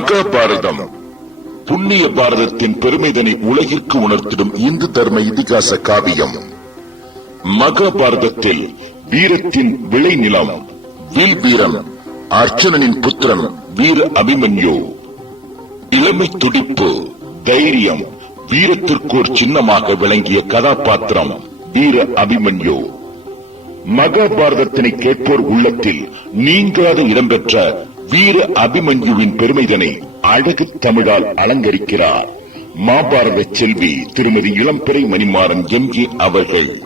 மகா பாரதம் புண்ணிய பாரதத்தின் பெருமைதனை உலகிற்கு உணர்த்திடும் இந்து தர்ம இதிகாச காவியம். மகாபாரதத்தில் வீரத்தின் விளைநிலம் வில் வீரன் அர்ச்சனனின் புத்திரன் வீர அபிமன்யு. இளமை துடிப்பு தைரியம் வீரத்திற்கோர் சின்னமாக விளங்கிய கதாபாத்திரம் வீர அபிமன்யு. மகாபாரதத்தினை கேட்போர் உள்ளத்தில் நீங்காத இடம்பெற்ற வீர அபிமன்யுவின் பெருமைதனை அழகு தமிழால் அலங்கரிக்கிறார். மாபாரத செல்வி திருமதி இளம்பெறை மணிமாறன் எம்ஜி அவர்கள்.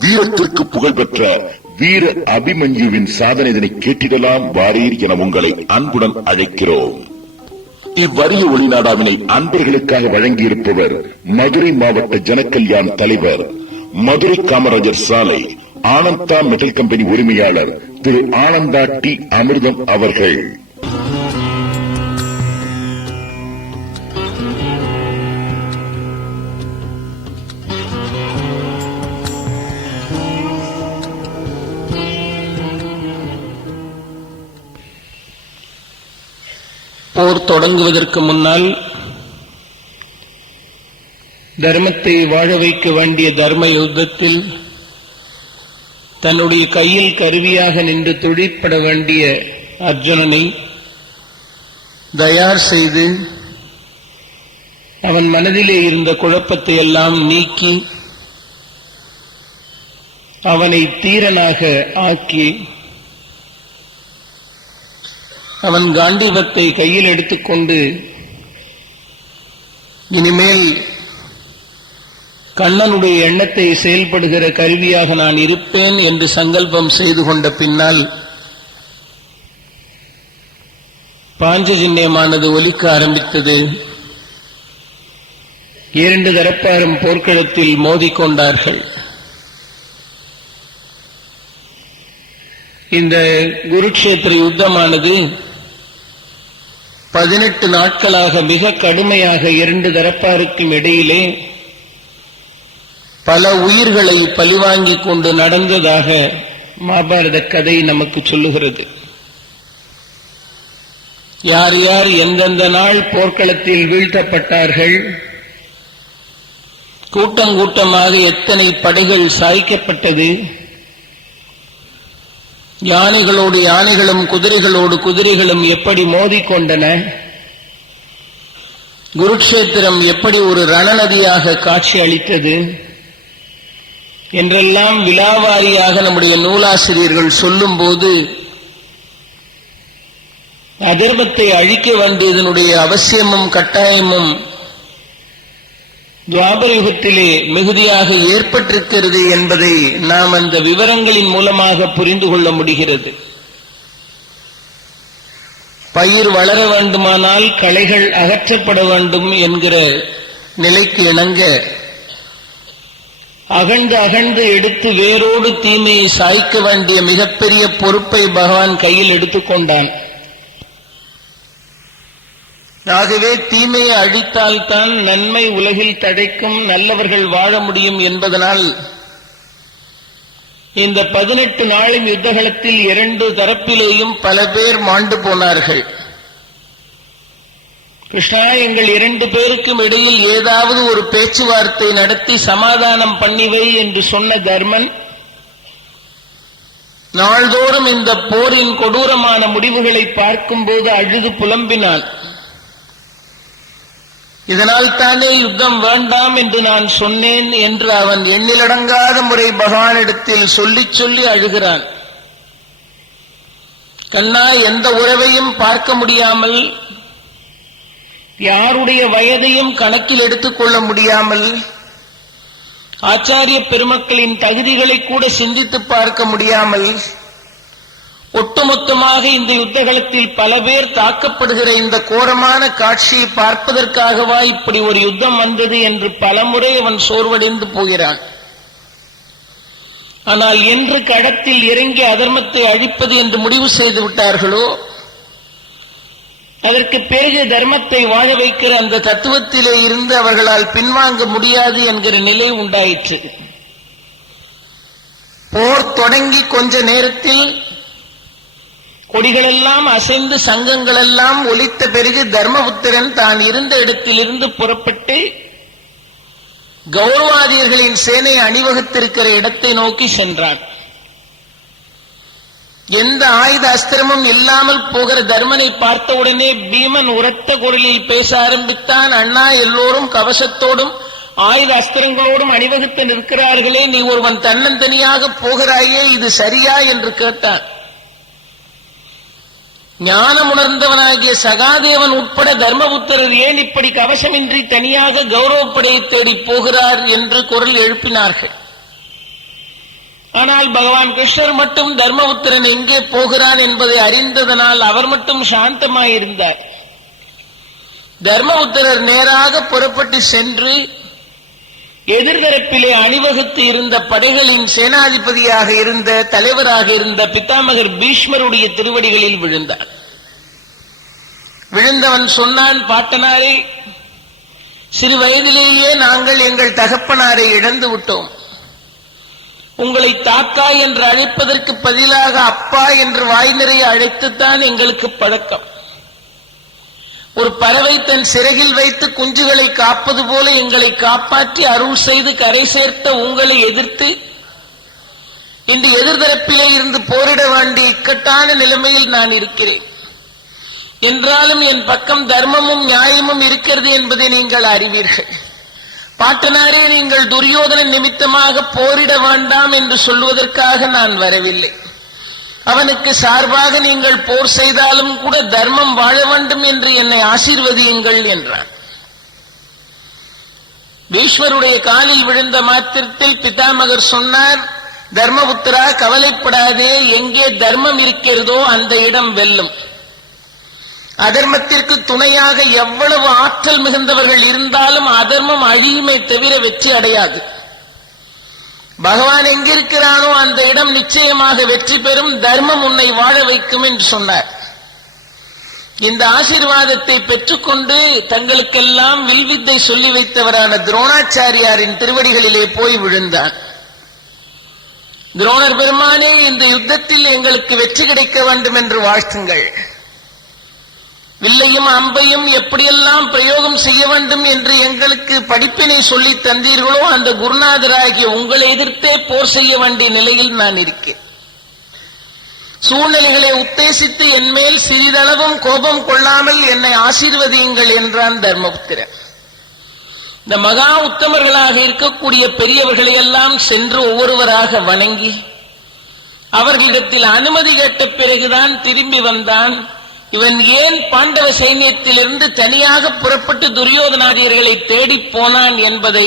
வீரத்திற்கு புகழ்பெற்ற வீர அபிமன்யுவின் சாதனைதனை கேட்டிடலாம் வாரீர் என உங்களை அன்புடன் அழைக்கிறோம். இவ்வரிய ஒளிநாடாவினை அன்பர்களுக்காக வழங்கியிருப்பவர் மதுரை மாவட்ட ஜனக்கல்யாண் தலைவர் மதுரை காமராஜர் சாலை ஆனந்தா மெட்டல் கம்பெனி உரிமையாளர் திரு ஆனந்தா டி. அமிர்தம் அவர்கள். போர் தொடங்குவதற்கு முன்னால் தர்மத்தை வாழ வைக்க வேண்டிய தர்ம யுத்தத்தில் தன்னுடைய கையில் கருவியாக நின்று துடிப்பட வேண்டிய அர்ஜுனனை தயார் செய்து அவன் மனதிலே இருந்த குழப்பத்தை எல்லாம் நீக்கி அவனை தீரனாக ஆக்கி அவன் காண்டிவத்தை கையில் எடுத்துக்கொண்டு இனிமேல் கண்ணனுடைய எண்ணத்தை செயல்படுகிற கருவியாக நான் இருப்பேன் என்று சங்கல்பம் செய்து கொண்ட பின்னால் பாஞ்சஜன்யமானது ஒலிக்க ஆரம்பித்தது. இரண்டு தரப்பாரும் போர்க்களத்தில் மோதிக்கொண்டார்கள் இந்த குருக்ஷேத்திர யுத்தமானது பதினெட்டு நாட்களாக மிக கடுமையாக இரண்டு தரப்பாருக்கும் இடையிலே பல உயிர்களை பழிவாங்கி கொண்டு நடந்ததாக மகாபாரத கதை நமக்கு சொல்லுகிறது. யார் யார் எந்தெந்த நாள் போர்க்களத்தில் வீழ்த்தப்பட்டார்கள் கூட்டம் கூட்டமாக எத்தனை படைகள் சாய்க்கப்பட்டது யானைகளோடு யானைகளும் குதிரைகளோடு குதிரைகளும் எப்படி மோதிக்கொண்டன குருக்ஷேத்திரம் எப்படி ஒரு ரணநதியாக காட்சி அளித்தது என்றெல்லாம் விழாவாரியாக நம்முடைய நூலாசிரியர்கள் சொல்லும் போது அதர்மத்தை அழிக்க வேண்டியதனுடைய அவசியமும் கட்டாயமும் துவாபர யுகத்திலே மிகுதியாக ஏற்பட்டிருக்கிறது என்பதை நாம் அந்த விவரங்களின் மூலமாக புரிந்து கொள்ள முடிகிறது. பயிர் வளர வேண்டுமானால் களைகள் அகற்றப்பட வேண்டும் என்கிற நிலைக்கு இணங்க அகழ்ந்து அகழ்ந்து எடுத்து வேரோடு தீமையை சாய்க்க வேண்டிய மிகப்பெரிய பொறுப்பை பகவான் கையில் எடுத்துக்கொண்டான். ஆகவே தீமையை அழித்தால்தான் நன்மை உலகில் தடைக்கும் நல்லவர்கள் வாழ முடியும் என்பதனால் இந்த பதினெட்டு நாளின் யுத்தகலத்தில் இரண்டு தரப்பிலேயும் பல பேர் மாண்டு போனார்கள். கிருஷ்ணா எங்கள் இரண்டு பேருக்கும் இடையில் ஏதாவது ஒரு பேச்சுவார்த்தை நடத்தி சமாதானம் பண்ணிவை என்று சொன்ன தர்மன் நாள்தோறும் இந்த போரின் கொடூரமான முடிவுகளை பார்க்கும்போது அழுது புலம்பினான். இதனால் தானே யுத்தம் வேண்டாம் என்று நான் சொன்னேன் என்று அவன் எண்ணிலடங்காத முறை பகவானிடத்தில் சொல்லிச் சொல்லி அழுகிறான். கண்ணா எந்த உறவையும் பார்க்க முடியாமல் யாருடைய வயதையும் கணக்கில் எடுத்துக்கொள்ள முடியாமல் ஆச்சாரிய பெருமக்களின் தகுதிகளை கூட சிந்தித்து பார்க்க முடியாமல் ஒட்டுமொத்தமாக இந்த யுத்தகலத்தில் பல பேர் தாக்கப்படுகிற இந்த கோரமான காட்சியை பார்ப்பதற்காகவா இப்படி ஒரு யுத்தம் வந்தது என்று பலமுறை அவன் சோர்வடைந்து போகிறான். ஆனால் என்று கடத்தில் இறங்கி அதர்மத்தை அழிப்பது என்று முடிவு செய்து விட்டார்களோ அதற்கு பிறகு தர்மத்தை வாழ வைக்கிற அந்த தத்துவத்திலே இருந்து அவர்களால் பின்வாங்க முடியாது என்கிற நிலை உண்டாயிற்று. போர் தொடங்கி கொஞ்ச நேரத்தில் கொடிகளெல்லாம் அசைந்து சங்கங்களெல்லாம் ஒலித்த பிறகு தர்மபுத்திரன் தான் இருந்த இடத்திலிருந்து புறப்பட்டு கௌரவாதியர்களின் சேனை அணிவகுத்திருக்கிற இடத்தை நோக்கி சென்றான். எந்த ஆயுத அஸ்திரமும் இல்லாமல் போகிற தர்மனை பார்த்தவுடனே பீமன் உரத்த குரலில் பேச ஆரம்பித்தான். அண்ணா எல்லோரும் கவசத்தோடும் ஆயுத அஸ்திரங்களோடும் அணிவகுத்து நிற்கிறார்களே. நீ ஒருவன் தன்னந்தனியாக போகிறாயே இது சரியா? என்று கேட்டான் ஞானம் உணர்ந்தவனாகிய சகாதேவன் உட்பட தர்மபுத்திரர் ஏன் இப்படி கவசமின்றி தனியாக கௌரவப்படையை தேடி போகிறார்? என்று குரல் எழுப்பினார்கள். ஆனால் பகவான் கிருஷ்ணர் மட்டும் தர்மபுத்திரன் எங்கே போகிறான் என்பதை அறிந்ததனால் அவர் மட்டும் சாந்தமாயிருந்தார். தர்மபுத்திரர் நேராக புறப்பட்டு சென்று எதிர்தரப்பிலே அணிவகுத்து இருந்த படைகளின் சேனாதிபதியாக இருந்த தலைவராக இருந்த பித்தாமகர் பீஷ்மருடைய திருவடிகளில் விழுந்தார். விழுந்தவன் சொன்னான் பாட்டனாரே சிறு வயதிலேயே நாங்கள் எங்கள் தகப்பனாரை இழந்து விட்டோம். உங்களை தாத்தா என்று அழைப்பதற்கு பதிலாக அப்பா என்று வாய் நிறைய அழைத்துத்தான் எங்களுக்கு பழக்கம். ஒரு பறவை தன் சிறகில் வைத்து குஞ்சுகளை காப்பது போல எங்களை காப்பாற்றி அருள் செய்து கரை சேர்த்த உங்களை எதிர்த்து இன்று எதிர்தரப்பிலே இருந்து போரிட வேண்டிய இக்கட்டான நிலைமையில் நான் இருக்கிறேன். என்றாலும் என் பக்கம் தர்மமும் நியாயமும் இருக்கிறது என்பதை நீங்கள் அறிவீர்கள். பாட்டனாரே நீங்கள் துரியோதனன் நிமித்தமாக போரிட வேண்டாம் என்று சொல்வதற்காக நான் வரவில்லை. அவனுக்கு சார்பாக நீங்கள் போர் செய்தாலும் கூட தர்மம் வாழ வேண்டும் என்று என்னை ஆசீர்வதியுங்கள் என்றான். பீஷ்மருடைய காலில் விழுந்த மாத்திரத்தில் பிதாமகர் சொன்னார் தர்மபுத்திரா கவலைப்படாதே எங்கே தர்மம் இருக்கிறதோ அந்த இடம் வெல்லும். அதர்மத்திற்கு துணையாக எவ்வளவு ஆற்றல் மிகுந்தவர்கள் இருந்தாலும் அதர்மம் அழியுமே தவிர வெற்றி அடையாது. பகவான் எங்கிருக்கிறானோ அந்த இடம் நிச்சயமாக வெற்றி பெறும் தர்மம் உன்னை வாழ வைக்கும் என்று சொன்னார். இந்த ஆசீர்வாதத்தை பெற்றுக்கொண்டு தங்களுக்கெல்லாம் வில்வித்தை சொல்லி வைத்தவரான துரோணாச்சாரியாரின் திருவடிகளிலே போய் விழுந்தான். துரோணர் பெருமானே இந்த யுத்தத்தில் எங்களுக்கு வெற்றி கிடைக்க வேண்டும் என்று வாழ்த்துங்கள். வில்லையும் அம்பையும் எப்படியெல்லாம் பிரயோகம் செய்ய வேண்டும் என்று எங்களுக்கு படிப்பினை சொல்லி தந்தீர்களோ அந்த குருநாதராகிய உங்களை எதிர்த்தே போர் செய்ய வேண்டிய நிலையில் நான் இருக்கேன். சூழ்நிலைகளை உத்தேசித்து என் மேல் சிறிதளவும் கோபம் கொள்ளாமல் என்னை ஆசீர்வதியுங்கள் என்றான் தர்மபுத்திரன் இந்த மகா உத்தமர்களாக இருக்கக்கூடிய பெரியவர்களை எல்லாம் சென்று ஒவ்வொருவராக வணங்கி அவர்களிடத்தில் அனுமதி கேட்ட பிறகுதான் திரும்பி வந்தான். இவன் ஏன் பாண்டவ சைன்யத்திலிருந்து தனியாக புறப்பட்டு துரியோதனாதியர்களை தேடிப் போனான் என்பதை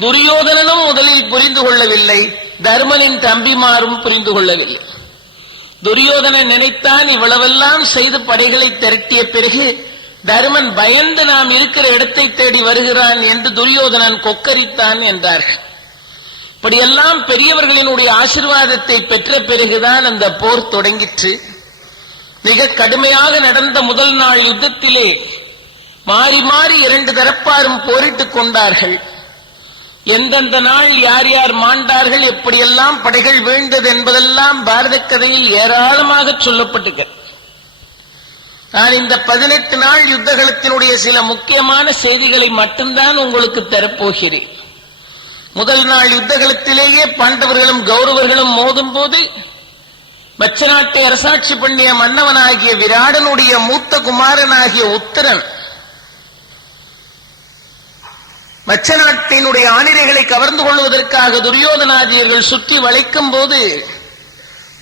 துரியோதனனும் முதலில் புரிந்து கொள்ளவில்லை தர்மனின் தம்பிமாரும் புரிந்து கொள்ளவில்லை. துரியோதனன் நினைத்தான் இவ்வளவெல்லாம் செய்து படைகளை திரட்டிய பிறகு தருமன் பயந்து நாம் இருக்கிற இடத்தை தேடி வருகிறான் என்று துரியோதனன் கொக்கரித்தான் என்றார்கள். இப்படியெல்லாம் பெரியவர்களினுடைய ஆசிர்வாதத்தை பெற்ற பிறகுதான் அந்த போர் தொடங்கிற்று. மிக கடுமையாக நடந்த முதல் நாள் யுத்தத்திலே மாறி மாறி இரண்டு தரப்பாரும் போரிட்டுக் கொண்டார்கள். எந்தெந்த நாள் யார் யார் மாண்டார்கள் எப்படியெல்லாம் படைகள் வீழ்ந்தது என்பதெல்லாம் பாரத கதையில் ஏராளமாக சொல்லப்பட்டிருக்கிறது நான் இந்த பதினெட்டு நாள் யுத்தகலத்தினுடைய சில முக்கியமான செய்திகளை மட்டும்தான் உங்களுக்கு தரப்போகிறேன். முதல் நாள் யுத்தகலத்திலேயே பாண்டவர்களும் கௌரவர்களும் மோதும் போது மச்ச நாட்டை அரசாட்சி பண்ணிய மன்னவனாகிய விராடனுடைய மூத்த குமாரனாகிய உத்தரன். மச்ச நாட்டினுடைய ஆணிரைகளை கவர்ந்து கொள்வதற்காக துரியோதனாதியர்கள் சுற்றி வளைக்கும் போது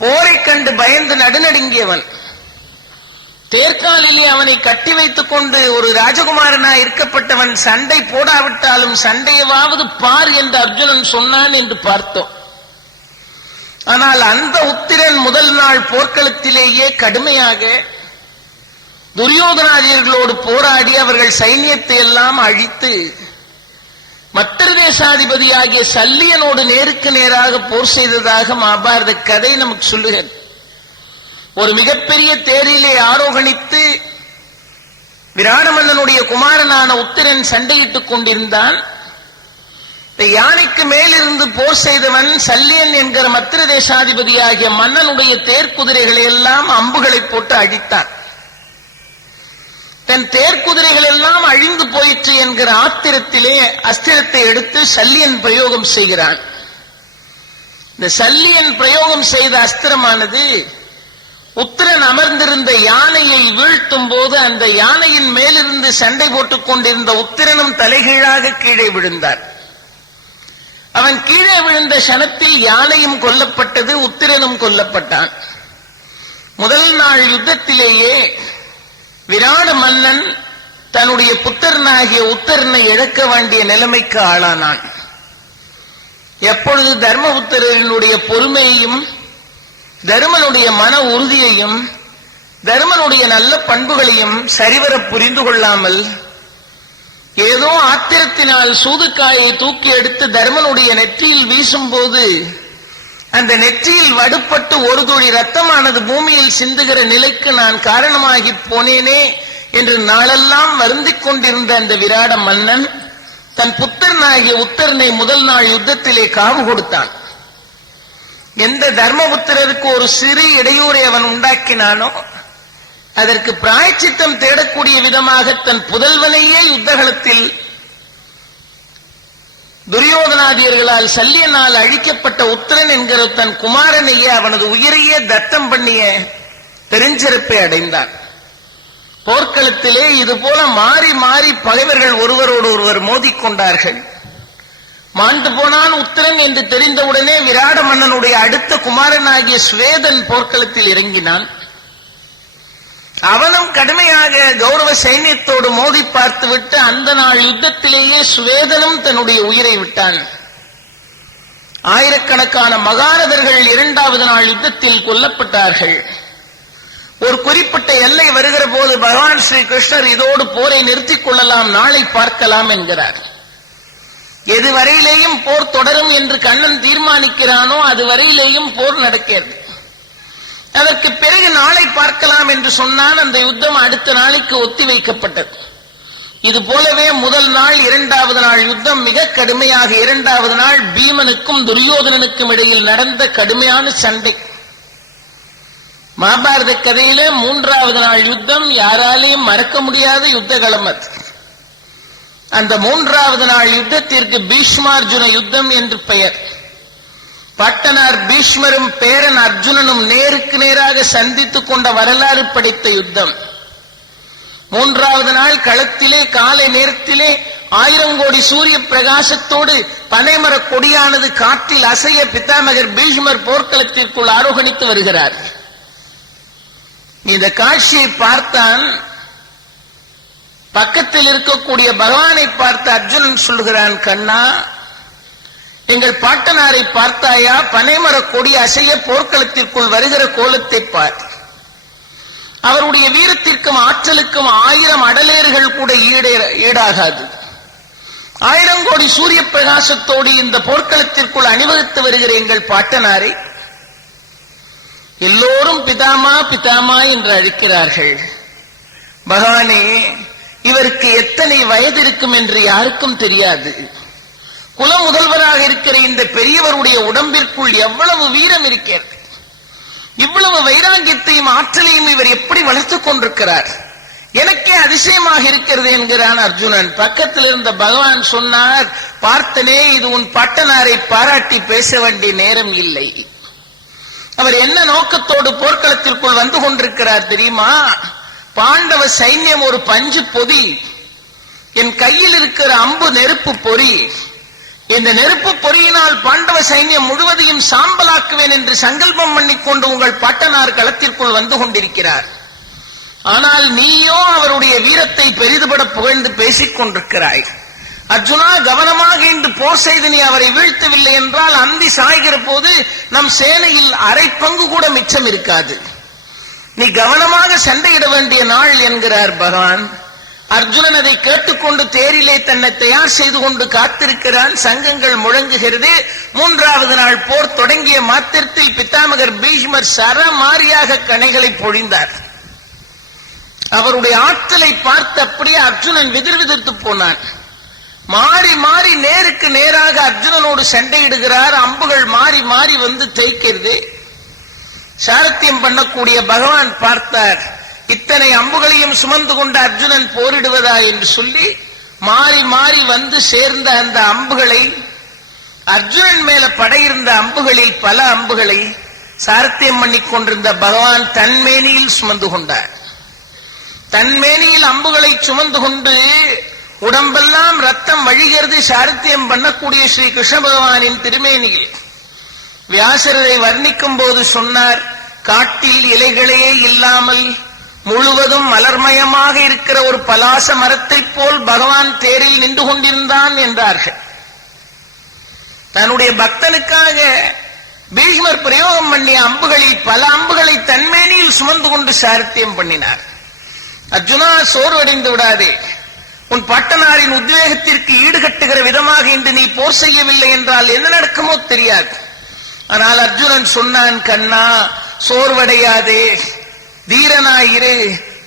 போரை கண்டு பயந்து நடுநடுங்கியவன். தேர்காலிலே அவனை கட்டி வைத்துக் கொண்டு ஒரு ராஜகுமாரனா இருக்கப்பட்டவன் சண்டை போடாவிட்டாலும் சண்டையவாவது பார் என்று அர்ஜுனன் சொன்னான் என்று பார்த்தோம். ஆனால் அந்த உத்திரன் முதல் நாள் போர்க்களத்திலேயே கடுமையாக துரியோதனாதியர்களோடு போராடி அவர்கள் சைன்யத்தை எல்லாம் அழித்து மத்திர தேசாதிபதியாகிய சல்லியனோடு நேருக்கு நேராக போர் செய்ததாக மகாபாரத கதை நமக்கு சொல்லுகிறது. ஒரு மிகப்பெரிய தேரிலே ஆரோகணித்து விராடமன்னனுடைய குமாரனான உத்திரன் சண்டையிட்டுக் கொண்டிருந்தான். யானைக்கு மேலிருந்து போர் செய்தவன் சல்லியன் என்கிற மத்திர தேசாதிபதியாகிய மன்னனுடைய தேர்க்குதிரைகளை எல்லாம் அம்புகளை போட்டு அழித்தான் தன் தேர்க்குதிரைகள் எல்லாம் அழிந்து போயிற்று என்கிற ஆத்திரத்திலே அஸ்திரத்தை எடுத்து சல்லியன் பிரயோகம் செய்கிறான். இந்த சல்லியன் பிரயோகம் செய்த அஸ்திரமானது உத்திரன் அமர்ந்திருந்த யானையை வீழ்த்தும் போது அந்த யானையின் மேலிருந்து சண்டை போட்டுக் கொண்டிருந்த உத்திரனும் தலைகீழாக கீழே விழுந்தார் அவன் கீழே விழுந்த சனத்தில் யானையும் கொல்லப்பட்டது உத்திரனும் கொல்லப்பட்டான். முதல் நாள் யுத்தத்திலேயே விராட மன்னன் தன்னுடைய புத்தரனாகிய உத்தரனை இழக்க வேண்டிய நிலைமைக்கு ஆளானான். எப்பொழுது தர்மபுத்திரனுடைய பொறுமையையும் தருமனுடைய மன உறுதியையும் தருமனுடைய நல்ல பண்புகளையும் சரிவர புரிந்து கொள்ளாமல் ஏதோ ஆத்திரத்தினால் சூதுக்காயை தூக்கி எடுத்து தர்மனுடைய நெற்றியில் வீசும் போது அந்த நெற்றியில் வடுப்பட்டு ஒரு துளி ரத்தமானது பூமியில் சிந்துகிற நிலைக்கு நான் காரணமாகி போனேனே என்று நாளெல்லாம் வருந்திக் கொண்டிருந்த அந்த விராட மன்னன் தன் புத்திரனாகிய உத்தரனை முதல் நாள் யுத்தத்திலே காவு கொடுத்தான். எந்த தர்மபுத்திரருக்கு ஒரு சிறு இடையூறை அவன் உண்டாக்கினானோ அதற்கு பிராயச்சித்தம் தேடக்கூடிய விதமாக தன் புதல்வனையே யுத்தகலத்தில் துரியோதனாதியர்களால் சல்லியனால் அழிக்கப்பட்ட உத்திரன் என்கிற தன் குமாரனையே அவனது உயிரையே தத்தம் பண்ணிய பெருஞ்சிறப்பை அடைந்தான். போர்க்களத்திலே இது போல மாறி மாறி பகைவர்கள் ஒருவரோடு ஒருவர் மோதிக்கொண்டார்கள் மாண்டு போனான் உத்திரன் என்று தெரிந்தவுடனே விராட மன்னனுடைய அடுத்த குமாரனாகிய ஸ்வேதன் போர்க்களத்தில் இறங்கினான். அவனும் கடுமையாக கௌரவ சைன்யத்தோடு மோதி பார்த்துவிட்டு அந்த நாள் யுத்தத்திலேயே சுவேதனும் தன்னுடைய உயிரை விட்டான். ஆயிரக்கணக்கான மகாரதர்கள் இரண்டாவது நாள் யுத்தத்தில் கொல்லப்பட்டார்கள். ஒரு குறிப்பிட்ட எல்லை வருகிற போது பகவான் ஸ்ரீ கிருஷ்ணர் இதோடு போரை நிறுத்திக் கொள்ளலாம் நாளை பார்க்கலாம் என்கிறார். எதுவரையிலேயும் போர் தொடரும் என்று கண்ணன் தீர்மானிக்கிறானோ அது வரையிலேயும் போர் நடக்கிறது அதற்கு பிறகு நாளை பார்க்கலாம் என்று சொன்னால் அந்த யுத்தம் அடுத்த நாளைக்கு ஒத்தி வைக்கப்பட்டது. இது போலவே முதல் நாள் இரண்டாவது நாள் யுத்தம் மிக கடுமையாக இரண்டாவது நாள் பீமனுக்கும் துரியோதனனுக்கும் இடையில் நடந்த கடுமையான சண்டை. மகாபாரத கதையில மூன்றாவது நாள் யுத்தம் யாராலையும் மறக்க முடியாத யுத்த களம் அது. அந்த மூன்றாவது நாள் யுத்தத்திற்கு பீஷ்மார்ஜுன யுத்தம் என்று பெயர். பட்டனார் பீஷ்மரும் பேரன் அர்ஜுனனும் நேருக்கு நேராக சந்தித்துக் கொண்ட வரலாறு படைத்த யுத்தம். மூன்றாவது நாள் களத்திலே காலை நேரத்திலே ஆயிரம் கோடி சூரிய பிரகாசத்தோடு பனைமர கொடியானது காற்றில் அசைய பித்தாமகர் பீஷ்மர் போர்க்களத்திற்குள் ஆரோகணித்து வருகிறார். இந்த காட்சியை பார்த்தான் பக்கத்தில் இருக்கக்கூடிய பகவானை பார்த்த அர்ஜுனன் சொல்கிறான் கண்ணா எங்கள் பாட்டனாரை பார்த்தாயா? பனைமர கொடி அசைய போர்க்களத்திற்குள் வருகிற கோலத்தை பார். அவருடைய வீரத்திற்கும் ஆற்றலுக்கும் ஆயிரம் அடலேறுகள் கூட ஈடே ஈடாகாது. ஆயிரம் கோடி சூரிய பிரகாசத்தோடு இந்த போர்க்களத்திற்குள் அணிவகுத்து வருகிற எங்கள் பாட்டனாரை எல்லோரும் பிதாமா பிதாமா என்று அழைக்கிறார்கள். பகவானே இவருக்கு எத்தனை வயது இருக்கும் என்று யாருக்கும் தெரியாது. குல முதல்வராக இருக்கிற இந்த பெரியவருடைய உடம்பிற்குள் எவ்வளவு வீரம் இருக்கிறது. இவ்வளவு வைராங்கியத்தையும் ஆற்றலையும் இவர் எப்படி வளர்த்துக் கொண்டிருக்கிறார். எனக்கே அதிசயமாக இருக்கிறது என்கிறான் அர்ஜுனன். பக்கத்தில் இருந்த பகவான் சொன்னார் பார்த்தனே இது உன் பட்டனாரை பாராட்டி பேச வேண்டிய நேரம் இல்லை. அவர் என்ன நோக்கத்தோடு போர்க்களத்திற்குள் வந்து கொண்டிருக்கிறார் தெரியுமா? பாண்டவ சைன்யம் ஒரு பஞ்சு பொதி. என் கையில் இருக்கிற அம்பு நெருப்பு பொறி. இந்த நெருப்பு பொறியினால் பாண்டவ சைன்யம் முழுவதையும் சாம்பலாக்குவேன் என்று சங்கல்பம் பண்ணிக்கொண்டு உங்கள் பட்டனார் களத்திற்குள் வந்து கொண்டிருக்கிறார். ஆனால் நீயோ அவருடைய வீரத்தை பெரிதுபட புகழ்ந்து பேசிக் கொண்டிருக்கிறாய். அர்ஜுனா கவனமாக இன்று போர் செய்து நீ அவரை வீழ்த்தவில்லை என்றால் அந்தி சாய்கிற போது நம் சேனையில் அரை பங்கு கூட மிச்சம் இருக்காது. நீ கவனமாக சண்டையிட வேண்டிய நாள் என்கிறார் பகவான். அர்ஜுனன் அதை கேட்டுக்கொண்டு தேரிலே தன்னை தயார் செய்து கொண்டு காத்திருக்கிறான். சங்கங்கள் முழங்குகிறது. மூன்றாவது நாள் போர் தொடங்கிய மாத்திரத்தில் பித்தாமகர் பீஷ்மர் சரமாரியாக கணைகளை பொழிந்தார். அவருடைய ஆற்றலை பார்த்து அப்படியே அர்ஜுனன் விதிர் விதிர்த்து போனான். மாறி மாறி நேருக்கு நேராக அர்ஜுனனோடு சண்டையிடுகிறார். அம்புகள் மாறி மாறி வந்து தேய்க்கிறது. சாரத்தியம் பண்ணக்கூடிய பகவான் பார்த்தார். இத்தனை அம்புகளையும் சுமந்து கொண்ட அர்ஜுனன் போரிடுவதா என்று சொல்லி மாறி மாறி வந்து சேர்ந்த அந்த அம்புகளை அர்ஜுனன் மேல படையிருந்த அம்புகளில் பல அம்புகளை சாரத்தியம் பண்ணி கொண்டிருந்த பகவான் தன்மேனியில் சுமந்து கொண்டார். தன்மேனியில் அம்புகளை சுமந்து கொண்டு உடம்பெல்லாம் ரத்தம் வழிகிறது சாரத்தியம் பண்ணக்கூடிய ஸ்ரீ கிருஷ்ண பகவானின் திருமேனியில். வியாசரரை வர்ணிக்கும் போது சொன்னார் காட்டில் இலைகளே இல்லாமல் முழுவதும் மலர்மயமாக இருக்கிற ஒரு பலாச மரத்தைப் போல் பகவான் தேரில் நின்று கொண்டிருந்தான் என்றார்கள். தன்னுடைய பக்தனுக்காக பீஷ்மர் பிரயோகம் பண்ணிய அம்புகளில் பல அம்புகளை தன்மேனியில் சுமந்து கொண்டு சாரத்தியம் பண்ணினார். அர்ஜுனா சோர்வடைந்து விடாதே. உன் பட்டனாரின் உத்வேகத்திற்கு ஈடுகட்டுகிற விதமாக இன்று நீ போர் செய்யவில்லை என்றால் என்ன நடக்குமோ தெரியாது. ஆனால் அர்ஜுனன் சொன்னான் கண்ணா சோர்வடையாதே. வீரனாயிரு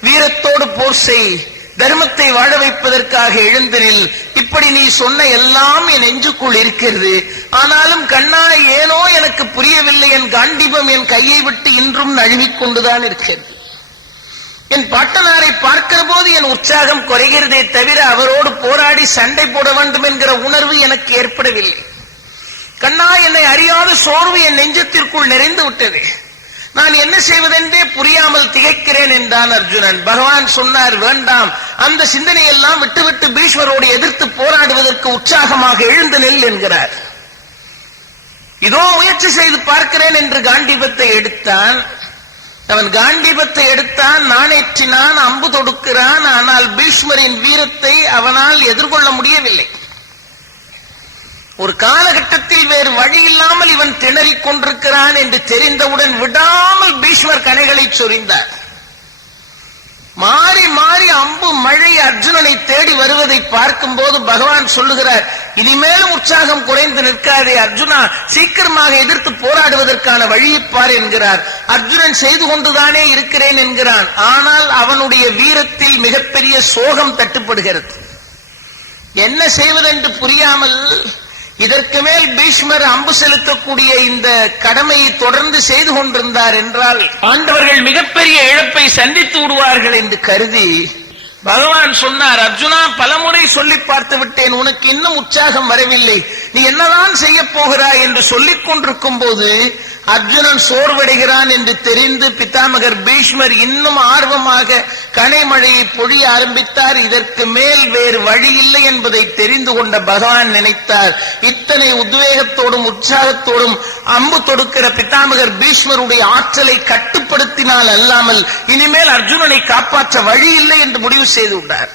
வீரத்தோடு போர் செய். தர்மத்தை வாழ வைப்பதற்காக எழுந்தனில் இப்படி நீ சொன்ன எல்லாம் என் நெஞ்சுக்குள் இருக்கிறது. ஆனாலும் கண்ணா ஏனோ எனக்கு புரியவில்லை. என் காண்டிபம் என் கையை விட்டு இன்றும் நழுவிக்கொண்டுதான் இருக்கிறது. என் பாட்டனாரை பார்க்கிற போது என் உற்சாகம் குறைகிறதே தவிர அவரோடு போராடி சண்டை போட வேண்டும் என்கிற உணர்வு எனக்கு ஏற்படவில்லை. கண்ணா என்னை அறியாத சோர்வு என் நெஞ்சத்திற்குள் நிறைந்து விட்டது. நான் என்ன செய்வதென்றே புரியாமல் திகைக்கிறேன் என்றான் அர்ஜுனன். பகவான் சொன்னார் வேண்டாம். அந்த சிந்தனையெல்லாம் விட்டுவிட்டு பீஷ்மரோடு எதிர்த்து போராடுவதற்கு உற்சாகமாக எழுந்து நெல் என்கிறார். இதோ முயற்சி செய்து பார்க்கிறேன் என்று காண்டிபத்தை எடுத்தான். அவன் காண்டிபத்தை எடுத்தான். நாணேற்றினான் அம்பு தொடுக்கிறான். ஆனால் பீஷ்மரின் வீரத்தை அவனால் எதிர்கொள்ள முடியவில்லை. ஒரு காலகட்டத்தில் வேறு வழி இல்லாமல் இவன் திணறிக் கொண்டிருக்கிறான் என்று தெரிந்தவுடன் விடாமல் பீஷ்மர் கனைகளை சொரிந்தார். மாறி மாறி அம்பு மழை அர்ஜுனனை தேடி வருவதை பார்க்கும் போது பகவான் சொல்லுகிறார் இனிமேலும் உற்சாகம் குறைந்து நிற்காதே அர்ஜுனா சீக்கிரமாக எதிர்த்து போராடுவதற்கான வழியை பார் என்கிறார். அர்ஜுனன் செய்து கொண்டுதானே இருக்கிறேன் என்கிறான். ஆனால் அவனுடைய வீரத்தில் மிகப்பெரிய சோகம் தட்டுப்படுகிறது. என்ன செய்வதென்று புரியாமல் இதற்கு மேல் பீஷ்மர் அம்பு செலுத்தக்கூடிய இந்த கடமையை தொடர்ந்து செய்து கொண்டிருந்தார் என்றால் ஆண்டவர்கள் மிகப்பெரிய இழப்பை சந்தித்து விடுவார்கள் என்று கருதி பகவான் சொன்னார் அர்ஜுனா பலமுறை சொல்லி பார்த்து விட்டேன். உனக்கு இன்னும் உற்சாகம் வரவில்லை. நீ என்னதான் செய்ய போகிறாய் என்று சொல்லிக் கொண்டிருக்கும் போது அர்ஜுனன் சோர்வடைகிறான் என்று தெரிந்து பிதாமகர் பீஷ்மர் இன்னும் ஆர்வமாக கனைமழையை பொழிய ஆரம்பித்தார். இதற்கு மேல் வேறு வழி இல்லை என்பதை தெரிந்து கொண்ட பகவான் நினைத்தார். இத்தனை உத்வேகத்தோடும் உற்சாகத்தோடும் அம்பு தொடுக்கிற பிதாமகர் பீஷ்மருடைய ஆற்றலை கட்டுப்படுத்தினால் அல்லாமல் இனிமேல் அர்ஜுனனை காப்பாற்ற வழி இல்லை என்று முடிவு செய்து விட்டார்.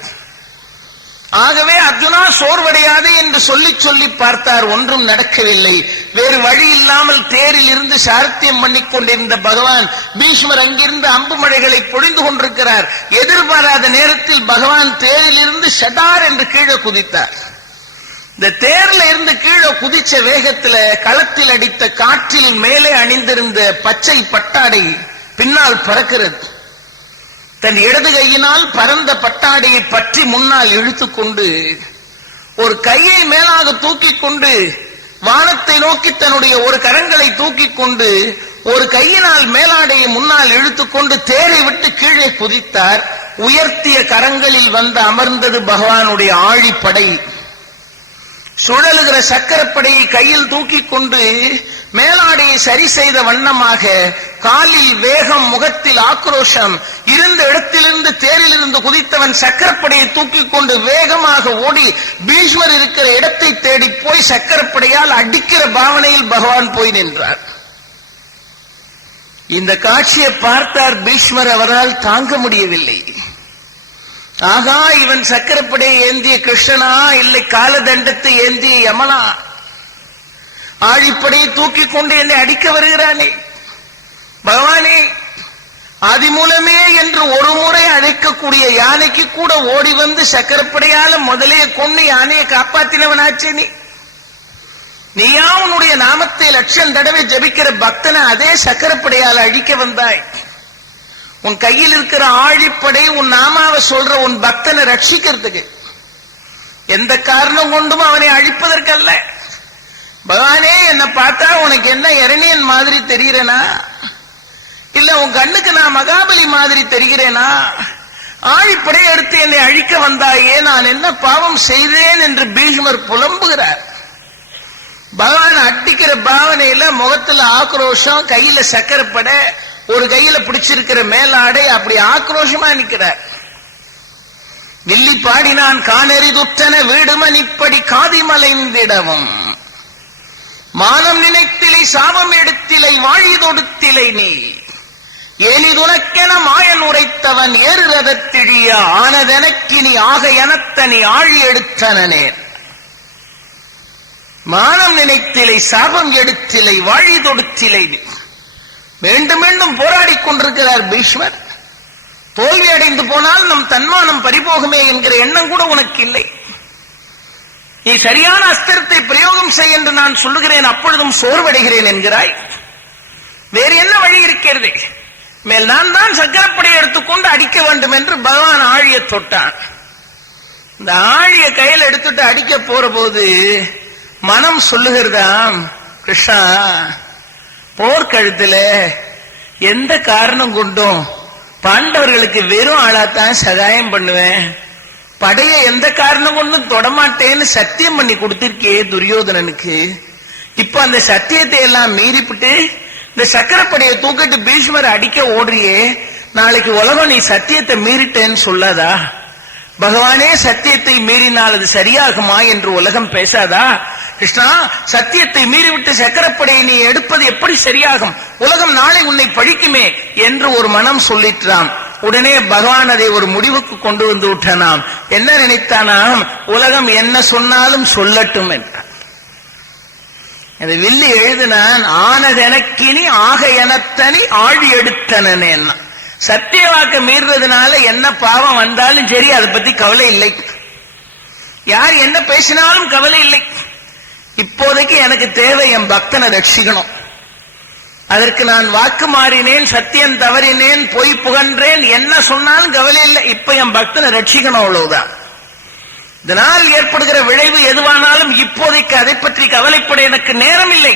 ஆகவே அர்ஜுனா சோர்வடையாது என்று சொல்லி சொல்லி பார்த்தார். ஒன்றும் நடக்கவில்லை. வேறு வழி இல்லாமல் தேரில் இருந்து சாரத்தியம் பண்ணிக் கொண்டிருந்த பகவான் பீஷ்மர் அங்கிருந்து அம்பு மழைகளை பொழிந்து கொண்டிருக்கிறார். எதிர்பாராத நேரத்தில் பகவான் தேரில் இருந்து ஷடார் என்று கீழே குதித்தார். இந்த தேர்ல இருந்து கீழே குதிச்ச வேகத்துல களத்தில் அடித்த காற்றில் மேலே அணிந்திருந்த பச்சை பட்டாடை பின்னால் பறக்கிறது. தன் இடது கையினால் பறந்த பட்டாடையை பற்றி முன்னால் இழுத்துக்கொண்டு ஒரு கையை மேலாக தூக்கிக் கொண்டு வானத்தை நோக்கி தன்னுடைய ஒரு கரங்களை தூக்கிக் கொண்டு ஒரு கையினால் மேலாடையை முன்னால் இழுத்துக்கொண்டு தேரை விட்டு கீழே குதித்தார். உயர்த்திய கரங்களில் வந்து அமர்ந்தது பகவானுடைய ஆழிப்படை. சுழலுகிற சக்கரப்படையை கையில் தூக்கிக் கொண்டு மேலாடையை சரி செய்த வண்ணமாக காலில் வேகம் முகத்தில் ஆக்ரோஷம் இருந்த இடத்திலிருந்து தேரிலிருந்து குதித்தவன் சக்கரப்படையை தூக்கிக் கொண்டு வேகமாக ஓடி பீஷ்மர் இருக்கிற இடத்தை தேடி போய் சக்கரப்படையால் அடிக்கிற பாவனையில் பகவான் போய் நின்றார். இந்த காட்சியை பார்த்தார் பீஷ்மர் அவரால் தாங்க முடியவில்லை. ஆகா இவன் சக்கரப்படையை ஏந்திய கிருஷ்ணனா இல்லை காலதண்டத்தை ஏந்திய யமனா? ஆழிப்படையை தூக்கிக் கொண்டு என்னை அடிக்க வருகிறானே. பகவானே அதிமூலமே என்று ஒரு முறை அழைக்கக்கூடிய யானைக்கு கூட ஓடி வந்து சக்கரப்படையால முதலே கொண்டு யானையை காப்பாத்தினவனாச்சே நீ. நீயா உன்னுடைய நாமத்தை லட்சம் தடவை ஜபிக்கிற பக்தனை அதே சக்கரப்படையால் அழிக்க வந்தாய். உன் கையில் இருக்கிற ஆழிப்படை உன் நாமாவை சொல்ற உன் பக்தனை ரட்சிக்கிறதுக்கு எந்த காரணம் கொண்டும் அவனை அழிப்பதற்கல்ல. பகவானே என்னை பார்த்தா உனக்கு என்ன இரணியன் மாதிரி தெரிகிறேனா? இல்ல உன் கண்ணுக்கு நான் மகாபலி மாதிரி தெரிகிறேனா? ஆழிப்படை எடுத்து என்னை அழிக்க வந்தாயே நான் என்ன பாவம் செய்தேன் என்று பீஷ்மர் புலம்புகிறார். பகவான் அட்டிக்கிற பாவனையில முகத்துல ஆக்ரோஷம் கையில சக்கரப்படை ஒரு கையில பிடிச்சிருக்கிற மேலாடை அப்படி ஆக்ரோஷமா நிக்கிறார். வில்லி பாடினான் காணெறிதுற்றன வீடுமனிப்படி காதிமலைந்திடவும். மானம் நினைத்திலை சாபம் எடுத்திலை வாழி தொடுத்திலை நீ. ஏனிதுனக்கென மாயன் உரைத்தவன் ஏறு ரதத்திழிய ஆனதெனக்கினி ஆக எனத்தனி ஆழி எடுத்தனனே. மானம் நினைத்திலை சாபம் எடுத்திலை வாழி தொடுத்திலை நீ. மீண்டும் மீண்டும் போராடிக் கொண்டிருக்கிறார் பீஷ்மர். தோல்வி அடைந்து போனால் நம் தன்மானம் பறிபோகுமே என்கிற எண்ணம் கூட உனக்கு இல்லை நீ சரியான அஸ்திரத்தை பிரயோகம் செய் என்று நான் சொல்லுகிறேன் அப்பொழுதும் சோர்வடைகிறேன் என்கிறாய். வேறு என்ன வழி இருக்கிறது? மேல் நான் தான் சக்கரப்படை எடுத்துக்கொண்டு அடிக்க வேண்டும் என்று பகவான் ஆழிய தொட்டான். இந்த ஆழிய கையில் எடுத்துட்டு அடிக்க போற போது மனம் சொல்லுகிறதாம் கிருஷ்ணா போர்க்கழுத்துல எந்த காரணம் கொண்டும் பாண்டவர்களுக்கு வெறும் ஆளாத்தான் சகாயம் பண்ணுவேன். படைய எந்த காரணம் கொண்டும் தொடமாட்டேன்னு சத்தியம் பண்ணி கொடுத்திருக்கே துரியோதனனுக்கு. இப்ப அந்த சத்தியத்தை எல்லாம் மீறிப்பிட்டு இந்த சக்கரப்படையை தூக்கிட்டு பீஷ்மர் அடிக்க ஓடுறியே நாளைக்கு உலகம் நீ சத்தியத்தை மீறிட்டேன்னு சொல்லாதா? பகவானே சத்தியத்தை மீறினால் அது சரியாகுமா என்று உலகம் பேசாதா? கிருஷ்ணா சத்தியத்தை மீறிவிட்டு சக்கரப்படையை நீ எடுப்பது எப்படி சரியாகும்? உலகம் நாளை உன்னை பழிக்குமே என்று ஒரு மனம் சொல்லிட்டான் உடனே பகவான் அதை ஒரு முடிவுக்கு கொண்டு வந்து விட்டனாம். என்ன நினைத்தானாம்? உலகம் என்ன சொன்னாலும் சொல்லட்டும் என்றான் அதை வில்லி எழுதினான் ஆனதெனக்கினி ஆக எனத்தனி ஆழி எடுத்தனே சத்திய வாக்கு மீறுறதுனால என்ன பாவம் வந்தாலும் சரி அதை பத்தி கவலை இல்லை. யார் என்ன பேசினாலும் கவலை இல்லை. இப்போதைக்கு எனக்கு தேவை என் பக்தனை ரட்சிக்கணும். அதற்கு நான் வாக்கு மாறினேன் சத்தியம் தவறினேன் பொய் புகன்றேன். என்ன சொன்னாலும் கவலை இல்லை. இப்ப என் பக்தனை ரட்சிக்கணும் அவ்வளவுதான். இதனால் ஏற்படுகிற விளைவு எதுவானாலும் இப்போதைக்கு அதை பற்றி கவலைப்பட எனக்கு நேரம் இல்லை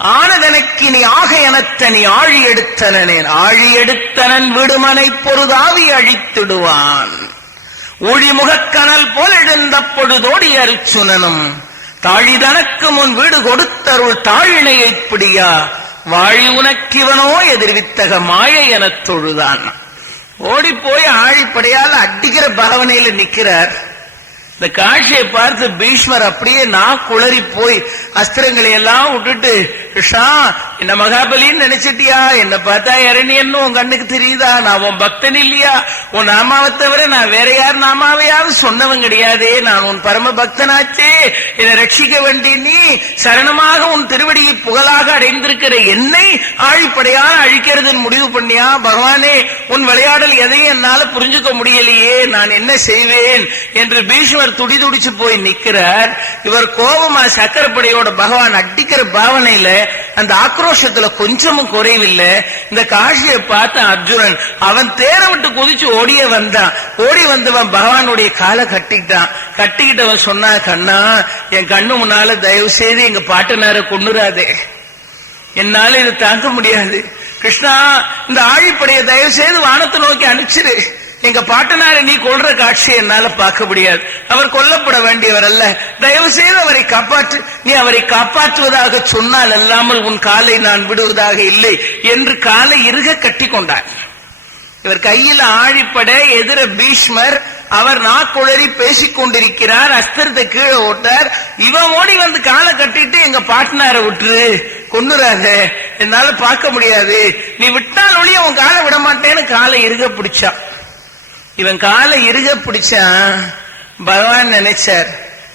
ஆனதனக்கினி ஆக எனத்தனி ஆழி எடுத்தனேன். ஆழி எடுத்தனன் விடுமனை பொருதாவி அழித்திடுவான். ஒளிமுகக்கனல் போல் எழுந்த பொழுதோடி அரிச்சுனனும் தாழிதனக்கு முன் வீடு கொடுத்தருள் தாழினையை பிடியா வாழி உனக்கிவனோ எதிர்வித்தக மாயை எனத் தொழுதான் ஓடி போய் ஆழிப்படையால் அடிக்கிற பாவனையில நிற்கிறார் இந்த காட்சியை பார்த்து பீஷ்மர் அப்படியே நான் குளறி போய் அஸ்திரங்களை எல்லாம் விட்டுட்டு என்ன மகாபலின்னு நினைச்சிட்டியா? என்ன பார்த்தா இரணியன்னு உன் கண்ணுக்கு தெரியுதா? நான் உன் பக்தன் இல்லையா? உன் நாமாவை தவிர நான் வேற யார் நாமாவையாவது சொன்னவன் கிடையாதே. நான் உன் பரம பக்தனாச்சே. என்னை ரட்சிக்க வேண்டி நீ சரணமாக உன் திருவடியை புகழாக அடைந்திருக்கிற என்னை ஆழிப்படையால் அழிக்கிறதுன்னு முடிவு பண்ணியா? பகவானே உன் விளையாடல் எதையும் என்னால புரிஞ்சுக்க முடியலையே. நான் என்ன செய்வேன்? என்று பீஷ்மர் துடி துடிச்சு போய் நிக்கிறார். இவர் கோபமா சக்கரப்படையோட பகவான் அடிக்கிற பாவனையில அந்த ஆக்ரோஷத்துல கொஞ்சமும் குறைவில்லை. இந்த காட்சியை பார்த்த அர்ஜுனன் அவன் தேர விட்டு குதிச்சு ஓடிய வந்தான். ஓடி வந்தவன் பகவானுடைய காலை கட்டிக்கிட்டான் கட்டிக்கிட்டவன் சொன்னா கண்ணா என் கண்ணு முன்னால தயவு செய்து எங்க பாட்டனார கொண்டுராதே என்னால இது தாங்க முடியாது. கிருஷ்ணா இந்த ஆழிப்படைய தயவு செய்து வானத்தை நோக்கி அனுப்பிச்சிரு. எங்க பாட்டனாரை நீ கொல்ற காட்சி என்னால பார்க்க முடியாது. அவர் கொல்லப்பட வேண்டியவர் அல்ல தயவு செய்து அவரை காப்பாற்று. நீ அவரை காப்பாற்றுவதாக சொன்னால் அல்லாமல் உன் காலை நான் விடுவதாக இல்லை என்று காலை இறுக கட்டி கொண்டார். இவர் கையில் ஆழிப்பட எதிர பீஷ்மர் அவர் நாக்குழறி பேசிக் கொண்டிருக்கிறார் அஸ்திரத்தை கீழே ஓட்டார். இவன் ஓடி வந்து காலை கட்டிட்டு எங்க பாட்னாரை விட்டுரு. கொண்டுறாத என்னால பார்க்க முடியாது. நீ விட்டால் ஒளி உன் காலை விட மாட்டேன்னு காலை இறுக பிடிச்சான். இவன் காலை இறுக பிடிச்சான். பகவான் நினைச்சார்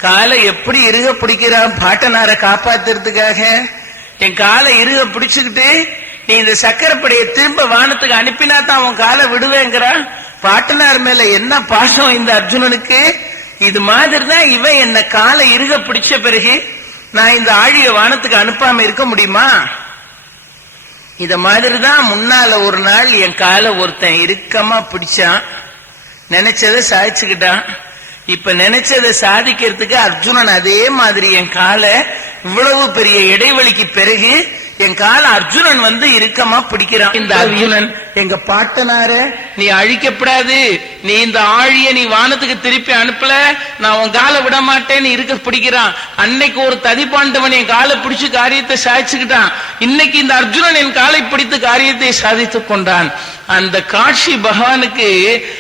காலை எப்படி இறுக பிடிக்கிறான்? பாட்டனாரை காப்பாத்துறதுக்காக. என் காலை இறுக பிடிச்சுக்கிட்டு நீ இந்த சக்கரப்படையை திரும்ப வானத்துக்கு அனுப்பினா தான் அவன் காலை விடுவேங்கிறான். பாட்டனார் மேல என்ன பாசம் இந்த அர்ஜுனனுக்கு? இது மாதிரி தான் இவன் என்ன காலை இறுக பிடிச்ச பிறகு நான் இந்த ஆழிய வானத்துக்கு அனுப்பாம இருக்க முடியுமா? இத மாதிரி தான் முன்னால ஒரு நாள் என் காலை ஒருத்தன் இறுக்கமா பிடிச்சான். நினைச்சதை சாதிச்சுக்கிட்டான். இப்ப நினைச்சதை சாதிக்கிறதுக்கு அர்ஜுனன் அதே மாதிரி என் காலை இவ்வளவு பெரிய இடைவெளிக்கு பிறகு என் கால அர்ஜுனன் வந்து இறுக்கமா பிடிக்கிறான். இந்த அர்ஜுனன் எங்க பாட்டனார நீ அழிக்கப்படாது. நீ இந்த ஆழிய நீ வானத்துக்கு திருப்பி அனுப்பல. நான் உன் காலை விட மாட்டேன்னு இருக்க பிடிக்கிறான். அன்னைக்கு ஒரு ததிப்பாண்டவன் என் காலை பிடிச்சு காரியத்தை சாதிச்சுக்கிட்டான். இன்னைக்கு இந்த அர்ஜுனன் என் காலை பிடித்து காரியத்தை சாதித்துக் கொண்டான். அந்த காட்சி பகவானுக்கு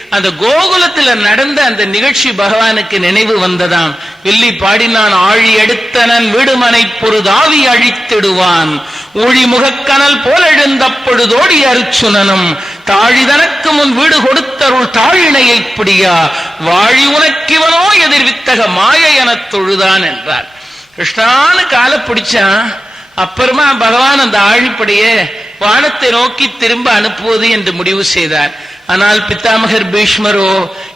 அந்த கோகுலத்துல நடந்த அந்த நிகழ்ச்சி பகவானுக்கு நினைவு வந்ததாம். வெள்ளி பாடினான் ஆழி எடுத்தனன் விடுமனை பொருதாவி அழித்திடுவான். ஊழி முகக்கனல் போல எழுந்த பொழுதோடி அருச்சுனனும் தாழிதனக்கு முன் வீடு கொடுத்தருள் தாழினையை பிடியா வாழி உனக்கிவனோ எதிர்வித்தக மாய எனத் தொழுதான் என்றார் கிருஷ்ணான்னு காலை பிடிச்சான். அப்புறமா பகவான் அந்த ஆழிப்படைய வானத்தை நோக்கி திரும்ப அனுப்புவது என்று முடிவு செய்தார். ஆனால் பித்தாமகர் பீஷ்மரோ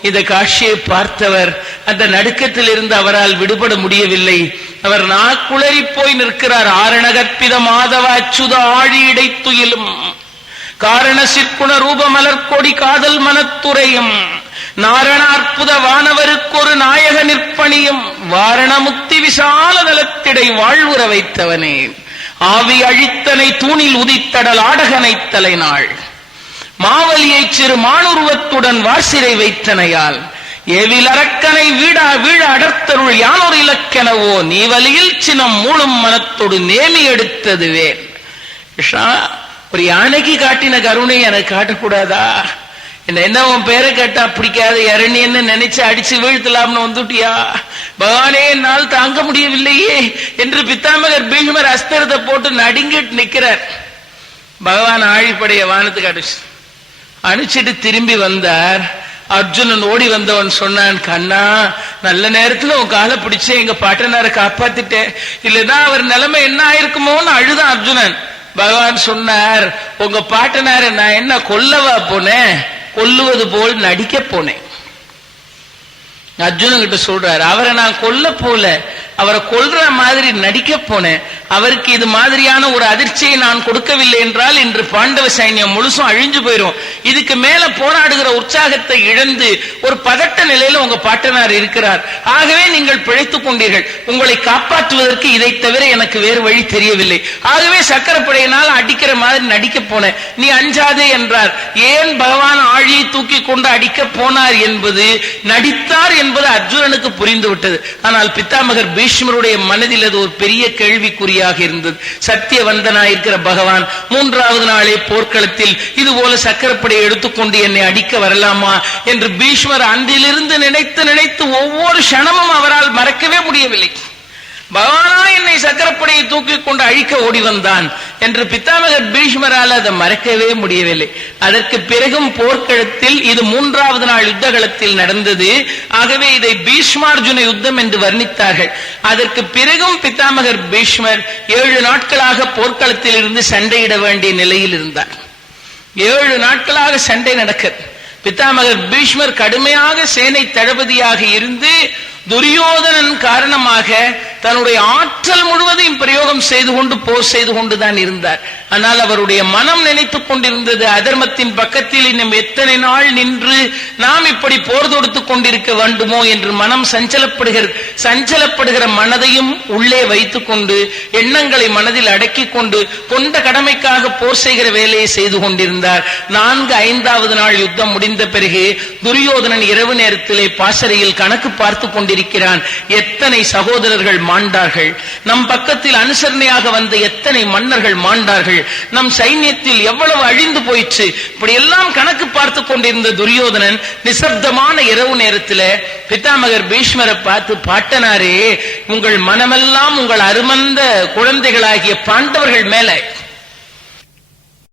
இந்த காட்சியை பார்த்தவர் அந்த நடுக்கத்தில் இருந்து அவரால் விடுபட முடியவில்லை. அவர் நாக்குளறி போய் நிற்கிறார். ஆரணகற்பித மாதவ அச்சுத ஆழி இடைத்துயிலும். காரண சிற்குண ரூபமலர் கொடி காதல் மனத்துறையும் நாரண அற்புத வானவருக்கொரு நாயக நிற்பணியும். வாரணமுக்தி விசால தலத்திடை வாழ்வுற வைத்தவனே. ஆவி அழித்தனை தூணில் உதித்தடல் ஆடகனை தலைநாள். மாவலியைச் சிறு மானுருவத்துடன் வாசிரை வைத்தனையால். எவில் அரக்கனை வீடா வீழ அடர்த்தருள் யானொரு இலக்கெனவோ நீவலியில் சினம் மூளும் மனத்தோடு நேமி எடுத்ததுவே. ஒரு யானைக்கு காட்டின கருணை எனக்கு காட்டக்கூடாதா? என்ன என்ன உன் பேரை கேட்டா பிடிக்காத இரணியன்னு நினைச்சு அடிச்சு வீழ்த்தலாம்னு வந்துட்டியா? பகவானே என்னால் தாங்க முடியவில்லையே என்று பித்தாமகர் பீஷ்மர் அஸ்திரத்தை போட்டு நடுங்கிட்டு நிக்கிறார். பகவான் ஆழிப்படைய வானத்துக்கு அடிச்சு அனுப்பிச்சிட்டு திரும்பி வந்தார். அர்ஜுனன் ஓடி வந்தவன் சொன்னான் கண்ணா நல்ல நேரத்துல உன் காலை பிடிச்சு எங்க பாட்டனாரை காப்பாத்திட்டேன். இல்லைன்னா அவர் நிலைமை என்ன ஆயிருக்குமோன்னு அழுதான் அர்ஜுனன். பகவான் சொன்னார் உங்க பாட்டனார நான் என்ன கொல்லவா போனேன்? கொல்லுவது போல் நடிக்க போனேன். அர்ஜுனன் கிட்ட சொல்றாரு அவரை நான் கொல்ல போல அவரை கொள்ற மாதிரி நடிக்க போனேன். அவருக்கு இது மாதிரியான ஒரு அதிர்ச்சியை நான் கொடுக்கவில்லை என்றால் இன்று பாண்டவ சைன்யம் முழுசும் அழிஞ்சு போயிரும். இதுக்கு மேல போராடுகிற உற்சாகத்தை இழந்து ஒரு பதட்ட நிலையில உங்க பாட்டனார் இருக்கிறார். ஆகவே நீங்கள் பிழைத்துக் கொண்டீர்கள். உங்களை காப்பாற்றுவதற்கு இதை தவிர எனக்கு வேறு வழி தெரியவில்லை. ஆகவே சக்கரப்படையினால் அடிக்கிற மாதிரி நடிக்க போனேன். நீ அஞ்சாதே என்றார். ஏன் பகவான் ஆழியை தூக்கி கொண்டு அடிக்க போனார் என்பது நடித்தார் என்பது அர்ஜுனனுக்கு புரிந்துவிட்டது. ஆனால் பித்தாமகர் பீஷ்மருடைய மனதில் அது ஒரு பெரிய கேள்விக்குறியாக இருந்தது. சத்தியவந்தனாயிருக்கிற பகவான் மூன்றாவது நாளே போர்க்களத்தில் இது போல சக்கரப்படையை எடுத்துக்கொண்டு என்னை அடிக்க வரலாமா என்று பீஷ்மர் அன்றிலிருந்து நினைத்து நினைத்து ஒவ்வொரு கணமும் அவரால் மறக்கவே முடியவில்லை. பகவானா என்னை சக்கரப்படையை தூக்கி கொண்டு அழிக்க ஓடி வந்தான் என்று பித்தாமகர் பீஷ்மரால் அதை மறக்கவே முடியவில்லை. அதற்கு பிறகும் போர்க்களத்தில் இது மூன்றாவது நாள் யுத்தகளத்தில் நடந்தது. ஆகவே இதை பீஷ்மார்ஜுன யுத்தம் என்று வர்ணித்தார்கள். அதற்கு பிறகும் பித்தாமகர் பீஷ்மர் ஏழு நாட்களாக போர்க்களத்தில் இருந்து சண்டையிட வேண்டிய நிலையில் இருந்தார். ஏழு நாட்களாக சண்டை நடக்கிறது பித்தாமகர் பீஷ்மர் கடுமையாக சேனை தளபதியாக இருந்து துரியோதனன் காரணமாக தன்னுடைய ஆற்றல் முழுவதையும் பிரயோகம் செய்து கொண்டு போர் செய்து கொண்டுதான் இருந்தார். ஆனால் அவருடைய மனம் நினைத்துக் கொண்டிருந்தது அதர்மத்தின் பக்கத்தில் இன்னும் எத்தனை நாள் நின்று நாம் இப்படி போர் தொடுத்துக் கொண்டிருக்க வேண்டுமோ என்று மனம் சஞ்சலப்படுகிற சஞ்சலப்படுகிற மனதையும் உள்ளே வைத்துக் கொண்டு எண்ணங்களை மனதில் அடக்கிக் கொண்டு கொண்ட கடமைக்காக போர் செய்கிற வேலையை செய்து கொண்டிருந்தார். நான்கு ஐந்தாவது நாள் யுத்தம் முடிந்த பிறகு துரியோதனன் இரவு நேரத்திலே பாசறையில் கணக்கு பார்த்து கொண்டிருக்கிறான். எத்தனை சகோதரர்கள் மாண்டார்கள்? நம் பக்கத்தில் அனுசரணையாக வந்த எத்தனை மன்னர்கள் மாண்டார்கள்? நம் சைன்யத்தில் எவ்வளவு அழிந்து போயிற்று. இப்படி எல்லாம் கணக்கு பார்த்து கொண்டிருந்த துரியோதனன் நிசப்தமான இரவு நேரத்தில் பித்தாமகர் பீஷ்மரை பார்த்து பாட்டனாரே உங்கள் மனமெல்லாம் உங்கள் அருமந்த குழந்தைகளாகிய பாண்டவர்கள் மேல